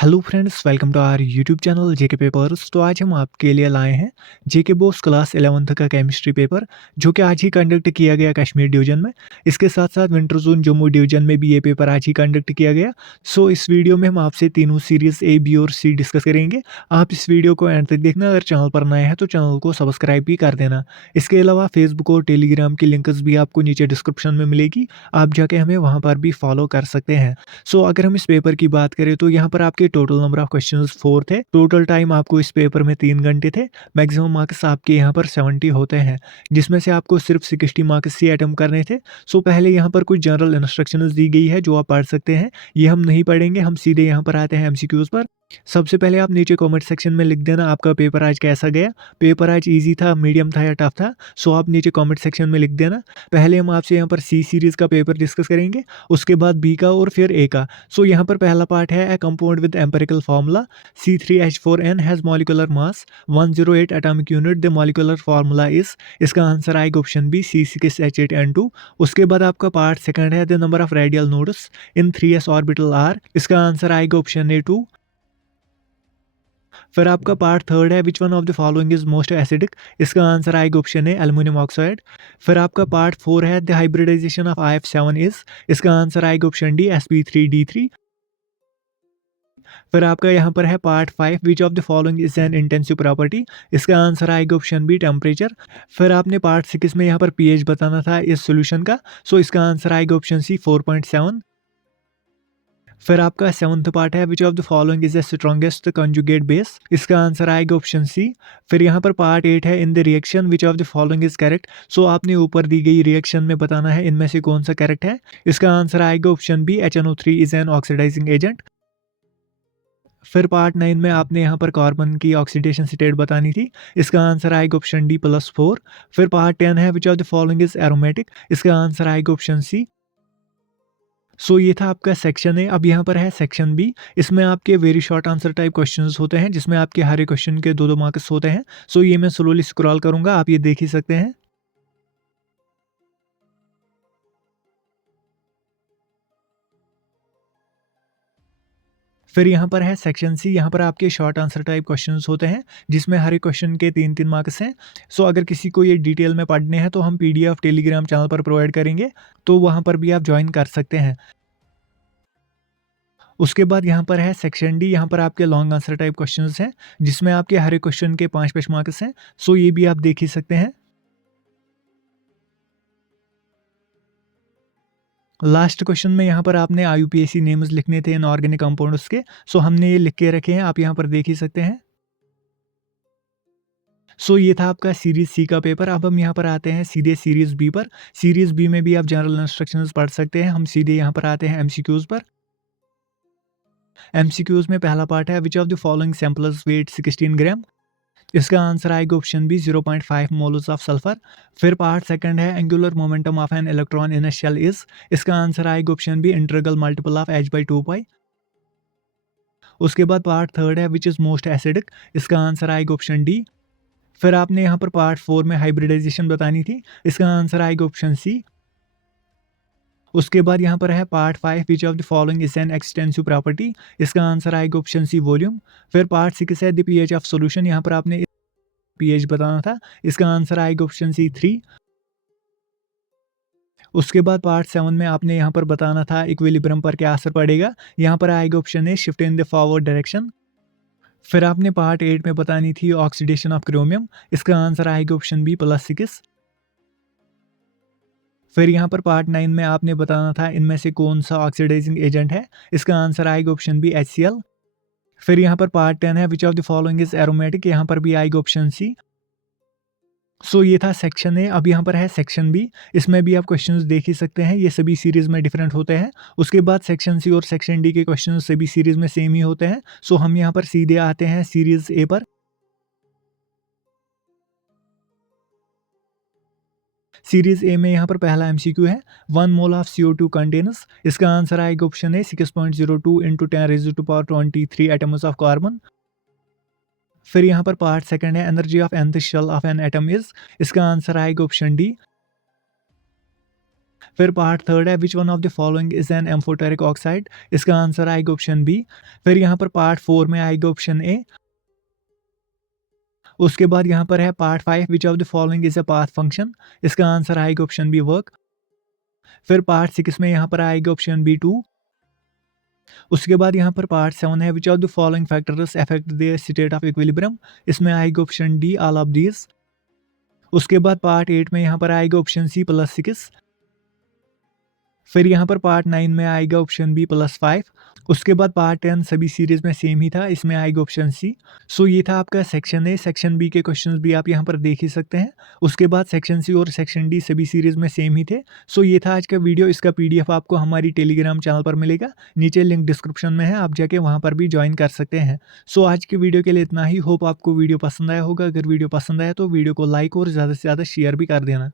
Hello friends, welcome to our YouTube channel JK papers. तो आज हम आपके लिए लाए हैं जेके बोस क्लास 11th का केमिस्ट्री पेपर, जो कि आज ही कंडक्ट किया गया कश्मीर डिवीजन में। इसके साथ साथ विंटर जोन जम्मू डिवीजन में भी ये पेपर आज ही कंडक्ट किया गया। सो इस वीडियो में हम आपसे तीनों सीरीज ए, बी और सी डिस्कस करेंगे। आप इस वीडियो को एंड तक देखना। अगर चैनल पर नए हैं तो चैनल को सब्सक्राइब भी कर देना। इसके अलावा फेसबुक और टेलीग्राम की लिंक्स भी आपको नीचे डिस्क्रिप्शन में मिलेगी, आप जाके हमें वहाँ पर भी फॉलो कर सकते हैं। सो अगर हम इस पेपर की बात करें तो यहाँ पर आपके टोटल नंबर ऑफ क्वेश्चंस 4 थे। टोटल टाइम आपको इस पेपर में 3 घंटे थे। मैक्सिमम मार्क्स आपके यहाँ पर 70 होते हैं, जिसमें से आपको सिर्फ 60 मार्क्स ही अटेम्प्ट करने थे। सो पहले यहाँ पर कुछ जनरल इंस्ट्रक्शंस दी गई है जो आप पढ़ सकते हैं। ये हम नहीं पढ़ेंगे, हम सीधे यहाँ पर आते हैं एमसीक्यूज पर। सबसे पहले आप नीचे कमेंट सेक्शन में लिख देना आपका पेपर आज कैसा गया। पेपर आज इजी था, मीडियम था या टफ था। सो आप नीचे कमेंट सेक्शन में लिख देना। पहले हम आपसे यहाँ पर सी सीरीज का पेपर डिस्कस करेंगे, उसके बाद बी का और फिर ए का। सो यहाँ पर पहला पार्ट है a compound with empirical formula C3H4n has molecular mass 108 atomic unit. The molecular formula is, इसका आंसर आएगा ऑप्शन बी C6H8n2। उसके बाद आपका पार्ट सेकंड है the number of radial nodes in 3s orbital are. इसका answer आएगा option A 2। फिर आपका पार्ट थर्ड है which one of the following is most acidic. इसका आंसर आएगा ऑप्शन ए एल्युमिनियम ऑक्साइड। फिर आपका पार्ट फोर है the hybridisation of IF7 is. इसका आंसर आएगा ऑप्शन डी sp3d3। फिर आपका यहाँ पर है part 5 which of the following is an intensive property. इसका आंसर आएगा ऑप्शन बी टेम्परेचर। फिर आपने पार्ट 6 में यहाँ पर pH बताना था इस सोल्यूशन का। सो इसका आंसर आएगा ऑप्शन सी 4.7। फिर आपका सेवंथ पार्ट है which of the following is the strongest conjugate base. इसका आंसर आएगा ऑप्शन सी। फिर यहाँ पर पार्ट 8 है in the reaction which of the following is correct. So आपने ऊपर दी गई रिएक्शन में बताना है इनमें से कौन सा करेक्ट है। इसका आंसर आएगा option B HNO3 is an oxidising agent. फिर पार्ट 9 में आपने यहाँ पर कार्बन की ऑक्सीडेशन स्टेट बतानी थी। इसका आंसर आएगा ऑप्शन डी +4। फिर पार्ट 10 है which of the following is aromatic. इसका आंसर आएगा ऑप्शन सी। सो ये था आपका सेक्शन ए। अब यहाँ पर है सेक्शन बी। इसमें आपके very short answer type questions होते हैं, जिसमें आपके हर एक क्वेश्चन के 2-2 मार्क्स होते हैं। सो ये मैं स्लोली स्क्रॉल करूंगा, आप ये देख ही सकते हैं। फिर यहाँ पर है सेक्शन सी। यहाँ पर आपके शॉर्ट आंसर टाइप क्वेश्चंस होते हैं, जिसमें हर एक क्वेश्चन के 3-3 मार्क्स हैं। सो अगर किसी को ये डिटेल में पढ़ने हैं तो हम PDF टेलीग्राम चैनल पर प्रोवाइड करेंगे, तो वहाँ पर भी आप ज्वाइन कर सकते हैं। उसके बाद यहाँ पर है सेक्शन डी। यहाँ पर आपके लॉन्ग आंसर टाइप क्वेश्चंस हैं, जिसमें आपके हर एक क्वेश्चन के 5-5 मार्क्स हैं। सो ये भी आप देख ही सकते हैं। लास्ट क्वेश्चन में यहाँ पर आपने IUPAC नेम्स लिखने थे इन ऑर्गेनिक कंपाउंड्स के। सो हमने ये लिख के रखे हैं, आप यहाँ पर देख ही सकते हैं। सो ये था आपका सीरीज सी का पेपर। अब हम यहाँ पर आते हैं सीधे सीरीज बी पर। सीरीज बी में भी आप जनरल इंस्ट्रक्शंस पढ़ सकते हैं। हम सीधे यहाँ पर आते हैं एमसीक्यूज पर। एमसीक्यूज में पहला पार्ट है which of the following samples weight 16 gram. इसका आंसर आएगा option B 0.5 moles of sulphur. फिर पार्ट सेकंड है angular momentum of an electron in a shell is. इसका आंसर आएगा option B integral multiple of h/2 pi. उसके बाद part third है which is most acidic. इसका answer आएगा option D. फिर आपने यहाँ पर पार्ट 4 में हाइब्रिडाइजेशन बतानी थी। इसका आंसर आएगा ऑप्शन सी। उसके बाद यहाँ पर है part 5 which of the following is an extensive property. इसका आंसर आएगा ऑप्शन सी वॉल्यूम। फिर पार्ट 6 है द pH ऑफ सॉल्यूशन। यहाँ पर आपने pH बताना था। इसका आंसर आएगा ऑप्शन सी 3। उसके बाद पार्ट 7 में आपने यहाँ पर बताना था इक्विलिब्रियम पर क्या असर पड़ेगा। यहाँ पर आएगा option A shift in the forward direction. फिर आपने पार्ट 8 में बतानी थी ऑक्सीडेशन ऑफ क्रोमियम। इसका आंसर आएगा ऑप्शन बी +6। फिर यहाँ पर पार्ट 9 में आपने बताना था इनमें से कौन सा ऑक्सीडाइजिंग एजेंट है। इसका आंसर आएगा ऑप्शन बी HCl। फिर यहाँ पर पार्ट 10 है which of the following is aromatic. यहाँ पर भी आएगा ऑप्शन सी। सो ये था सेक्शन ए। अब यहाँ पर है सेक्शन बी। इसमें भी आप क्वेश्चंस देख ही सकते हैं, ये सभी सीरीज में डिफरेंट होते हैं। उसके बाद सेक्शन सी और सेक्शन डी के क्वेश्चंस सभी सीरीज में सेम ही होते हैं। सो हम यहाँ पर सीधे आते हैं सीरीज ए पर। सीरीज ए में यहाँ पर पहला एमसीक्यू है 1 मोल ऑफ CO2 कंटेनर्स। इसका आंसर आएगा option A 6.02 × 10⁻23 atoms of carbon. फिर यहाँ पर पार्ट सेकंड है energy of nth shell of an atom is. इसका आंसर आएगा ऑप्शन डी। फिर पार्ट थर्ड है which one of the following is an amphoteric oxide, इसका आंसर आएगा ऑप्शन बी। फिर यहाँ पर पार्ट 4 में आएगा ऑप्शन ए। उसके बाद यहाँ पर है part 5 which of the following is a path function, इसका आंसर आएगा ऑप्शन बी वर्क। फिर पार्ट 6 में यहाँ पर आएगा ऑप्शन बी 2। उसके बाद यहाँ पर पार्ट 7 है which of the following factors affect the state of equilibrium, इसमें आएगा option D all of these. उसके बाद पार्ट 8 में यहाँ पर आएगा ऑप्शन सी +6। फिर यहाँ पर पार्ट 9 में आएगा ऑप्शन बी +5। उसके बाद पार्ट 10 सभी सीरीज में सेम ही था, इसमें आएगा ऑप्शन सी। सो ये था आपका सेक्शन ए। सेक्शन बी के क्वेश्चंस भी आप यहाँ पर देख ही सकते हैं। उसके बाद सेक्शन सी और सेक्शन डी सभी सीरीज में सेम ही थे। सो ये था आज का वीडियो। इसका PDF आपको हमारी टेलीग्राम चैनल पर मिलेगा, नीचे लिंक डिस्क्रिप्शन में है, आप जाके वहाँ पर भी ज्वाइन कर सकते हैं। सो आज के वीडियो के लिए इतना ही। होप आपको वीडियो पसंद आया होगा। अगर वीडियो पसंद आया तो वीडियो को लाइक और ज़्यादा से ज़्यादा शेयर भी कर देना।